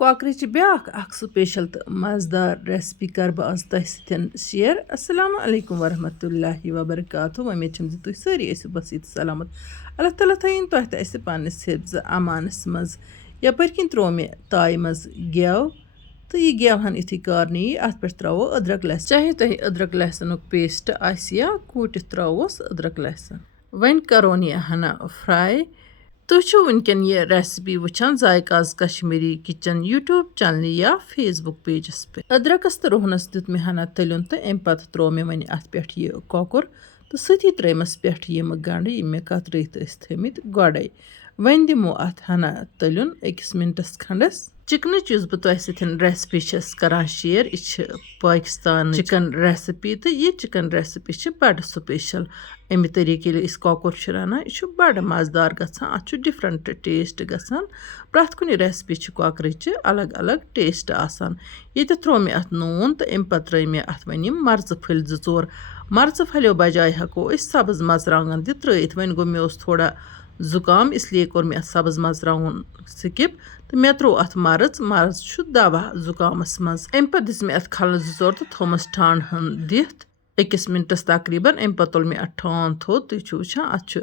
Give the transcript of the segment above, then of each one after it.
کۄکرٕچ بیٛاکھ اکھ سپیشل تہٕ مزٕدار ریسپی کَرٕ بہٕ آز تۄہہِ سۭتۍ شِیر. السلام علیکم ورحمتُلہ وبرکاتہ. وۄمید چھَم زِ تُہۍ سٲری ٲسِو بٔسیٖت تہٕ سلامت. اللہ تعالیٰ تھٲیِن تۄہہِ تہِ اَسہِ پنٛنِس حِفظ امانَس منٛز. یَپٲرۍ کِنۍ ترٛوو مےٚ تایہِ منٛز گٮ۪و تہٕ یہِ گٮ۪و ہن یُتھُے کارنٕے یی اَتھ پٮ۪ٹھ ترٛاوو أدرَک لہسن. چاہے تۄہہِ أدرَک لہسنُک پیسٹ آسہِ یا کوٗٹِتھ ترٛاووس أدرَک لہسن. وۄنۍ کَرون یہِ ہنا فرٛاے. تُہۍ چھِو وٕنکٮ۪ن یہِ ریسپی وٕچھان ذایقاز کشمیٖری کِچن یوٗٹیوٗب چنلہِ یا فیس بُک پیجس پٮ۪ٹھ. أدرکس تہٕ رۄہنس دیُت مےٚ ہنا تٔلیُن تہٕ اَمہِ پتہٕ ترٛوو مےٚ وۄنۍ اَتھ پٮ۪ٹھ یہِ کۄکُر تہٕ سۭتی ترٛٲیمَس پٮ۪ٹھ یِم گنٛڈٕ یِم مےٚ کترٲیِتھ ٲسۍ تھٲمٕتۍ گۄڈے. وۄنۍ دِمو اَتھ ہنا تٔلیُن 1 مِنٹس کھنٛڈس. چِکنٕچ یُس بہٕ تۄہہِ سۭتۍ ریسپی چھَس کران شِیر یہِ چھِ پاکِستان چِکن ریسپی تہٕ یہِ چِکن ریسپی چھِ بڑٕ سپیشل. اَمہِ طٔریٖقہٕ ییٚلہِ أسۍ کۄکُر چھِ رَنان یہِ چھُ بڑٕ مزٕدار گژھان. اَتھ چھُ ڈِفرنٹ ٹیسٹ گژھان. پرٛٮ۪تھ کُنہِ ریسپی چھِ کۄکرٕچہِ الگ الگ ٹیسٹ آسان. ییٚتٮ۪تھ ترٛوو مےٚ اَتھ نوٗن تہٕ اَمہِ پتہٕ ترٛٲے مےٚ اَتھ وۄنۍ یِم مرژٕ پھٔلۍ 2-4. مرژٕ پھلیو بجاے ہٮ۪کو أسۍ سبٕز مرژٕوانٛگن تہِ ترٛٲیِتھ. وۄنۍ گوٚو مےٚ اوس تھوڑا زُکام اسلیے کوٚر مےٚ اَتھ سبٕز مرژٕوانٛگُن سِکِپ تہٕ مےٚ ترٛوو اَتھ مرٕژ چھُ دوا زُکامس منٛز. اَمہِ پتہٕ دِژ مےٚ اَتھ کھلہٕ 2-4 تہٕ تھومَس ٹھانٛڈ ہن دِتھ 1 مِنٹس تقریٖبن. اَمہِ پتہٕ تُل مےٚ اَتھ ٹھانٛد تھوٚد. تُہۍ چھِو وٕچھان اَتھ چھُ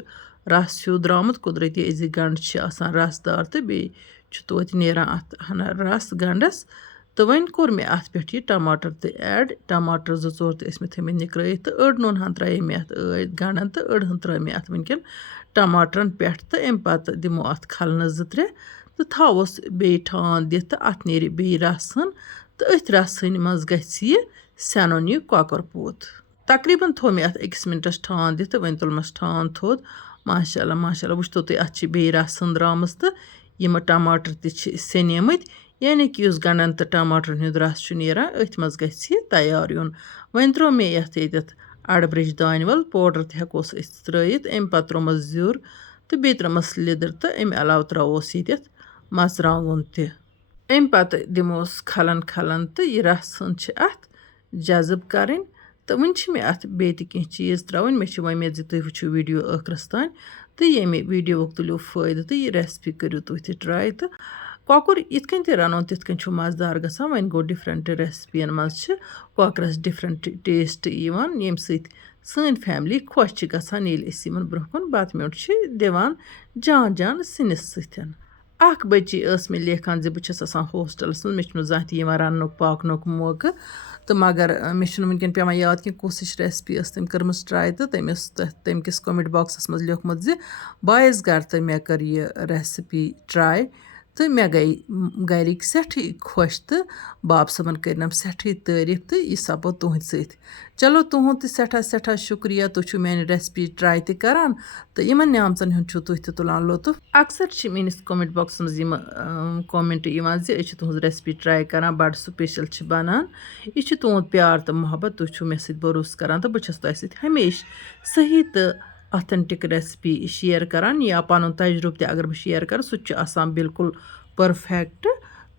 رس ہیوٗ درٛامُت قُدرٔتی أزِکۍ گنٛڈٕ چھِ آسان رسدار تہٕ بیٚیہِ چھُ توتہِ نیران اَتھ ہنا رس گنٛڈس. تہٕ وۄنۍ کوٚر مےٚ اَتھ پٮ۪ٹھ یہِ ٹماٹر تہِ ایڈ. ٹماٹر 2-4 تہِ ٲسۍ مےٚ تھٲمٕتۍ نِکرٲیِتھ تہٕ أڑ نوٗن ہن ترٛایے مےٚ اَتھ گنٛڈن تہٕ أڑ ہن ترٛٲے مےٚ اَتھ وٕنکٮ۪ن ٹماٹرن پٮ۪ٹھ. تہٕ اَمہِ پتہٕ دِمو اَتھ کھلنہٕ 2-3 تہٕ تھاووس بیٚیہِ ٹھانٛد دِتھ تہٕ اَتھ نیرِ بیٚیہِ رس ہن تہٕ أتھۍ رسہٕ منٛز گژھِ یہِ سٮ۪نُن یہِ کۄکُر پوٗت. تقریٖبن تھوٚو مےٚ اَتھ 1 مِنٹس ٹھانٛد دِتھ تہٕ وۄنۍ تُلمَس ٹھانٛد تھوٚد. ماشاء اللہ وٕچھتو تُہۍ اَتھ چھِ بیٚیہِ رس ہن درٛامٕژ تہٕ یِم ٹماٹر تہِ چھِ سٮ۪نیمٕتۍ. یعنی کہِ یُس گنٛڈن تہٕ ٹماٹرن ہُنٛد رس چھُ نیران أتھۍ منٛز گژھِ یہِ تیار یُن. وۄنۍ ترٛوو مےٚ ییٚتٮ۪تھ اڑبرٛیش دانہِ ول پوڈر تہِ ہٮ۪کوس أسۍ ترٛٲیِتھ. اَمہِ پتہٕ ترٛوومَس زیُر تہٕ بیٚیہِ ترٛٲومَس لیدٕر تہٕ اَمہِ علاوٕ ترٛاووس ییٚتٮ۪تھ مرژٕوانٛگُن تہِ. اَمہِ پتہٕ دِموس کھلن تہٕ یہِ رس ہن چھِ اَتھ جذب کَرٕنۍ. تہٕ وٕنہِ چھِ مےٚ اَتھ بیٚیہِ تہِ کینٛہہ چیٖز ترٛاوٕنۍ. مےٚ چھِ وۄمید زِ تُہۍ وٕچھِو ویٖڈیو ٲخرس تانۍ تہٕ ییٚمہِ ویٖڈیوُک تُلِو فٲیدٕ تہٕ یہِ ریسپی کٔرِو تُہۍ تہِ ٹراے. تہٕ کۄکُر یِتھ کٔنۍ تہِ رَنو تِتھ کٔنۍ چھُ مزٕدار گژھان. وۄنۍ گوٚو ڈِفرنٹ ریسپین منٛز چھِ کۄکرس ڈِفرنٹ ٹیسٹ یِوان ییٚمہِ سۭتۍ سٲنۍ فیملی خۄش چھِ گژھان ییٚلہِ أسۍ یِمن برونٛہہ کُن بتہٕ میوٚنٛڈ چھِ دِوان جان سِنِس سۭتۍ. اکھ بٔچی ٲس مےٚ لیکھان زِ بہٕ چھَس آسان ہوسٹلس منٛز مےٚ چھُنہٕ زانٛہہ تہِ یِوان رننُک پاکنُک موقعہٕ تہٕ مگر مےٚ چھُنہٕ وٕنکٮ۪ن پیٚوان یاد کینٛہہ کُس ہِش ریسپی ٲس تٔمۍ کٔرمٕژ ٹراے تہٕ تٔمۍ اوس تَمہِ کِس کومنٹ باکسس منٛز لیوکھمُت زِ بہٕ آیَس گرٕ تہٕ مےٚ کٔر یہِ ریسپی ٹراے تہٕ مےٚ گٔے گرِکۍ سٮ۪ٹھٕے خۄش تہٕ باب صٲبن کٔرنم سٮ۪ٹھٕے تعٲریٖف تہٕ یہِ سپُد تُہنٛدِ سۭتۍ. چلو تُہُنٛد تہِ سٮ۪ٹھاہ شُکریہ. تُہۍ چھِو میانہِ ریسپی ٹراے تہِ کران تہٕ یِمن نعمژن ہُنٛد چھُو تُہۍ تہِ تُلان لُطف. اکثر چھِ میٲنِس کومنٹ باکسس منٛز یِم کومنٹ یِوان زِ أسۍ چھِ تُہنٛز ریسپی ٹراے کران بڑٕ سپیشل چھِ بنان. یہِ چھُ تُہُنٛد پیار تہٕ محبت. تُہۍ چھِو مےٚ سۭتۍ بروسہٕ کران تہٕ بہٕ چھَس تۄہہِ سۭتۍ ہمیشہٕ صحیح تہٕ آتھنٹِک ریسپی شِیر کران یا پنُن تجرُبہٕ تہِ اگر بہٕ شِیر کرٕ سُہ تہِ چھُ آسان بالکُل پٔرفیکٹ.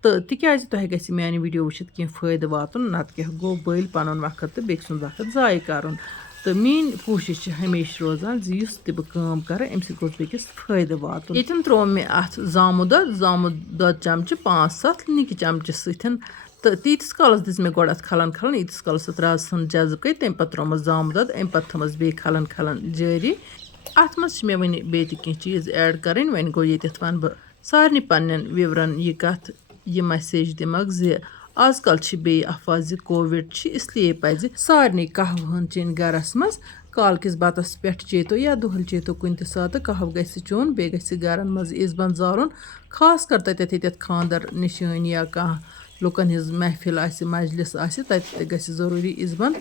تہٕ تِکیازِ تۄہہِ گژھِ میانہِ ویٖڈیو وٕچھِتھ کینٛہہ فٲیدٕ واتُن نتہٕ کیٛاہ گوٚو بٔلۍ پنُن وقت تہٕ بیٚکہِ سُنٛد وقت ضایہِ کرُن. تہٕ میٲنۍ کوٗشِش چھِ ہمیشہٕ روزان زِ یُس تہِ بہٕ کٲم کرٕ اَمہِ سۭتۍ گوٚژھ بیٚکِس فٲیدٕ واتُن. ییٚتٮ۪ن ترٛوو مےٚ اَتھ زامُت دۄد چمچہٕ 5-7 نِکہِ چمچہٕ سۭتۍ تہٕ تیٖتِس کالس دِژ مےٚ گۄڈٕ اَتھ کھلن ییٖتِس کالس اَتھ رس ہن جذب گٔے. تَمہِ پتہٕ ترٛوومَس زامُت دۄد. اَمہِ پتہٕ تھٲومَس بیٚیہِ کھلن جٲری. اَتھ منٛز چھِ مےٚ وٕنہِ بیٚیہِ تہِ کینٛہہ چیٖز ایڈ کَرٕنۍ. وۄنۍ گوٚو ییٚتٮ۪تھ وَنہٕ بہٕ سارنٕے پننٮ۪ن وِورن یہِ کَتھ یہِ مسیج دِمکھ زِ آز کل چھِ بیٚیہِ افواہ زِ کووِڈ چھِ اسلیے پزِ سارنٕے قہوٕ ہن چیٚنۍ گرس منٛز. کالکِس بتس پٮ۪ٹھ چیٚتو یا دۄہلہِ چیٚتو کُنہِ تہِ ساتہٕ قہوٕ گژھِ چیوٚن. بیٚیہِ گژھِ گرن منٛز اِزبنٛد زالُن خاص کر ییٚتٮ۪تھ خانٛدر نِشٲنۍ یا کانٛہہ لُکن ہِنٛز محفِل آسہِ مجلِس آسہِ تتہِ تہِ گژھِ ضروٗری اِزبنٛد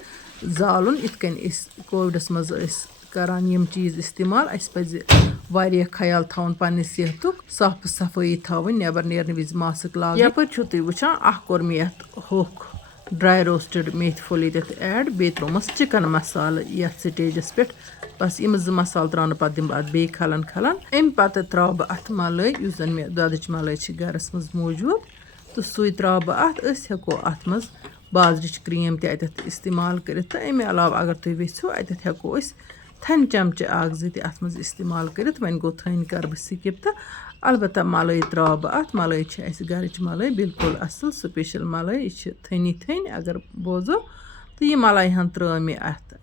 زالُن. یِتھ کٔنۍ أسۍ کووِڈس منٛز ٲسۍ کران یِم چیٖز استعمال. اَسہِ پزِ واریاہ خیال تھاوُن پننہِ صحتُک صاف صفٲیی تھاوٕنۍ نٮ۪بر نیرنہٕ وِزِ ماسٕک لاگٕنۍ. یپٲرۍ چھُو تُہۍ وٕچھان اکھ کوٚر مےٚ یتھ ہوٚکھ ڈراے روسٹڈ میتھِ پھوٚل ییٚتٮ۪تھ ایڈ. بیٚیہِ ترٛوومَس چِکن مسالہٕ یتھ سٹیجس پٮ۪ٹھ. بس یِم 2 مسالہٕ تراونہٕ پتہٕ دِمہٕ بہٕ اتھ بیٚیہِ کھلن. اَمہِ پتہٕ تراوٕ بہٕ اتھ ملٲے یُس زن مےٚ دۄدٕچ ملٲے چھِ گرس منٛز موٗجوٗد تہٕ سُے تراوٕ بہٕ اتھ. أسۍ ہٮ۪کو اتھ منٛز بازرٕچ کرٛیٖم تہِ اتٮ۪تھ استعمال کٔرِتھ تہٕ اَمہِ علاوٕ اگر تُہۍ یژھِو اتٮ۪تھ ہٮ۪کو أسۍ تھنہِ چمچہٕ 1-2 تہِ اتھ منٛز استعمال کٔرِتھ. وۄنۍ گوٚو تھٔنۍ کرٕ بہٕ سِکِپ تہٕ البتہ مَلٲے ترٛاوٕ بہٕ اَتھ مَلٲے چھِ اَسہِ گَرٕچ مَلٲے بِلکُل اَصٕل سپیشَل مَلٲے یہِ چھِ تھٔنی تھٔنۍ اگر بوزو تہٕ یہِ مَلٲے ہن ترٛٲو مےٚ اَتھ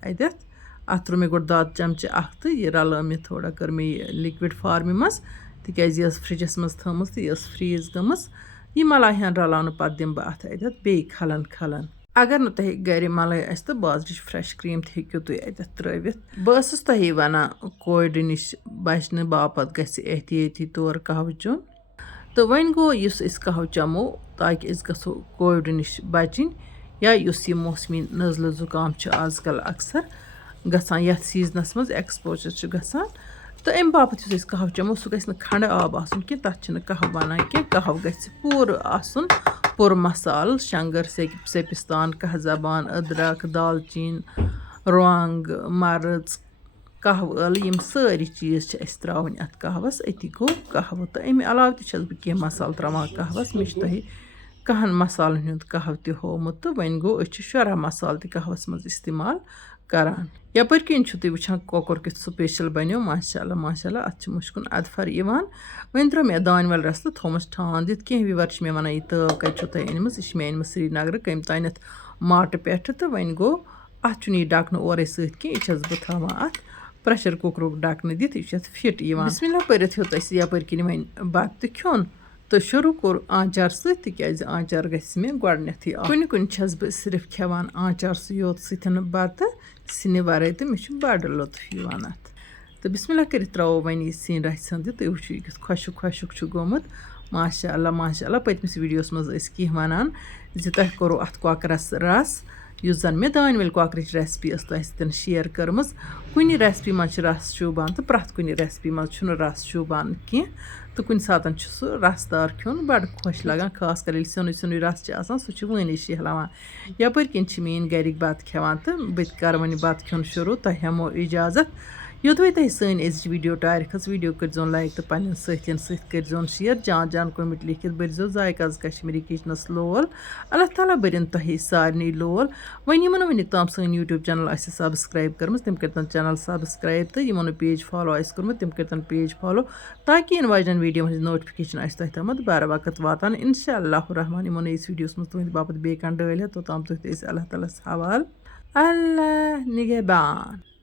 ترٛوو مےٚ گۄڈٕ دۄدٕ چَمچہِ اَکھ تہٕ یہِ رَلٲو مےٚ تھوڑا کٔر مےٚ یہِ لِکوِڈ فارمہِ منٛز تِکیٛازِ یہِ ٲس فرٛجَس منٛز تھٲومٕژ تہٕ یہِ ٲس فرٛیٖز گٔمٕژ یہِ مَلٲے ہن رَلاونہٕ پَتہٕ دِمہٕ بہٕ اَتھ بیٚیہِ کھَلَن اگر نہٕ تۄہہِ گَرِ مَلٲے آسہِ تہٕ بازرٕچ فرٛٮ۪ش کرٛیٖم تہِ ہیٚکِو تُہۍ اَتٮ۪تھ ترٛٲوِتھ بہٕ ٲسٕس تۄہے وَنان کورِ نِش بَچنہٕ باپَتھ گژھِ احتیٲطی طور قہوٕ چیوٚن تہٕ وۄنۍ گوٚو یُس أسۍ قہوٕ چٮ۪مو تاکہِ أسۍ گژھو کووِڈ نِش بَچِنۍ یا یُس یہِ موسمی نٔزلہٕ زُکام چھُ آزکَل اَکثر گژھان یَتھ سیٖزنَس منٛز ایٚکسپوجَر چھُ گژھان تہٕ اَمہِ باپَتھ یُس أسۍ قہوٕ چٮ۪مو سُہ گژھِ نہٕ کھَنٛڈٕ آب آسُن کینٛہہ تَتھ چھِنہٕ قہوٕ وَنان کینٛہہ قہوٕ گژھِ پوٗرٕ آسُن پُر مصالہٕ شنٛگٕر سیٚپِستان کاہ زبان أدرَکھ دالچیٖن رۄنٛگ مَرٕژ قہوٕ ٲلہٕ یِم سٲری چیٖز چھِ اَسہِ ترٛاوٕنۍ اَتھ قہوَس أتی گوٚو قہوٕ تہٕ اَمہِ علاوٕ تہِ چھَس بہٕ کینٛہہ مصالہٕ ترٛاوان قہوَس مےٚ چھُ تۄہہِ کَہَن مصالَن ہُنٛد قہوٕ تہِ ہومُت تہٕ وۄنۍ گوٚو أسۍ چھِ شُراہ مصالہٕ تہِ قہوَس منٛز اِستعمال کَران یَپٲرۍ کِنۍ چھُو تُہۍ وٕچھان کۄکُر کیُتھ سپیشَل بَنیو ماشاء اللہ اَتھ چھِ مُشکُن اَدفَر یِوان وۄنۍ ترٛوو مےٚ دانہِ وَل رَس تہٕ تھوٚمُس ٹھانٛد دِتھ کینٛہہ وِوَر چھِ مےٚ وَنان یہِ تٲو کَتہِ چھُو تۄہہِ أنمٕژ یہِ چھِ مےٚ أنمٕژ سرینگرٕ کٔمۍ تانٮ۪تھ ماٹہٕ پٮ۪ٹھٕ تہٕ وۄنۍ گوٚو اَتھ چھُنہٕ یہِ ڈَکنہٕ اورَے سۭتۍ کینٛہہ یہِ چھَس بہٕ تھاوان اَتھ پرٛٮ۪شَر کُکرُک ڈَکنہٕ دِتھ یہِ چھُ اَتھ فِٹ یِوان بِسمہِ اللہ پٔرِتھ ہیوٚت اَسہِ یَپٲرۍ کِنۍ وۄنۍ بَتہٕ تہِ کھیوٚن تہٕ شروٗع کوٚر آنچار سۭتۍ تِکیٛازِ آنچار گژھِ مےٚ گۄڈنٮ۪تھٕے کُنہِ کُنہِ چھَس بہٕ صرف کھٮ۪وان آنچارسٕے یوت سۭتۍ بَتہٕ سِنہِ وَرٲے تہٕ مےٚ چھُ بَڑٕ لُطف یِوان اَتھ تہٕ بِسمہِ اللہ کٔرِتھ ترٛاوو وۄنۍ یہِ سِنۍ رَژھِ ہٕنٛدِ تُہۍ وٕچھِو یہِ کیُتھ خۄشک چھُ گوٚمُت ماشاء اللہ پٔتمِس ویٖڈیوَس منٛز ٲسۍ کینٛہہ وَنان زِ تۄہہِ کوٚرو اَتھ کۄکرَس رَس یُس زَن مےٚ دانہِ وَلہِ کۄکرٕچ رٮ۪سپی ٲس تۄہہِ سۭتۍ شِیَر کٔرمٕژ کُنہِ رٮ۪سپی منٛز چھِ رَس شوٗبان تہٕ پرٛٮ۪تھ کُنہِ رٮ۪سپی منٛز چھُنہٕ رَس شوٗبان کینٛہہ تہٕ کُنہِ ساتہٕ چھُ سُہ رَسدار کھیوٚن بَڑٕ خۄش لَگان خاص کر ییٚلہِ سیُنٕے رَس چھِ آسان سُہ چھُ وٲنِج شہلاوان یَپٲرۍ کِنۍ چھِ میٛٲنۍ گَرِکۍ بَتہٕ کھٮ۪وان تہٕ بہٕ تہِ کَرٕ وۄنۍ بَتہٕ کھیوٚن شروٗع تۄہہِ ہٮ۪مو اِجازت یوٚدوے تۄہہِ سٲنۍ أزِچ ویٖڈیو ٹایر کھٔژ ویٖڈیو کٔرۍزیون لایک تہٕ پنٛنٮ۪ن سۭتھٮ۪ن سۭتۍ کٔرۍزیون شِیَر جان کوٚرمُت لیکھِتھ بٔرۍزیو ذایقاز کشمیٖری کِچنَس لول اللہ تعالیٰ بٔرِنۍ تۄہہِ سارنٕے لول وۄنۍ یِمو نہٕ وٕنیُک تام سٲنۍ یوٗٹیوٗب چَنَل آسہِ سبسکرایب کٔرمٕژ تِم کٔرۍتَن چَنَل سبسکرایب تہٕ یِمو نہٕ پیج فالو آسہِ کوٚرمُت تِم کٔرۍتَن پیج فالو تاکہِ یِنہٕ واجنٮ۪ن ویٖڈیوَن ہٕنٛز نوٹِفِکیشَن آسہِ تۄہہِ تامَتھ بَرٕ وقت واتان اِنشاء اللہُ رحمٰن یِمو نہٕ أسۍ ویٖڈیوَس منٛز تُہٕنٛدِ باپَتھ بیٚیہِ کانٛہہ ڈٲلۍ ہٮ۪تھ توٚتام تُہۍ تہِ ٲسۍ اللہ تعالیٰ ہَس حوالہٕ اللہ نِگہبان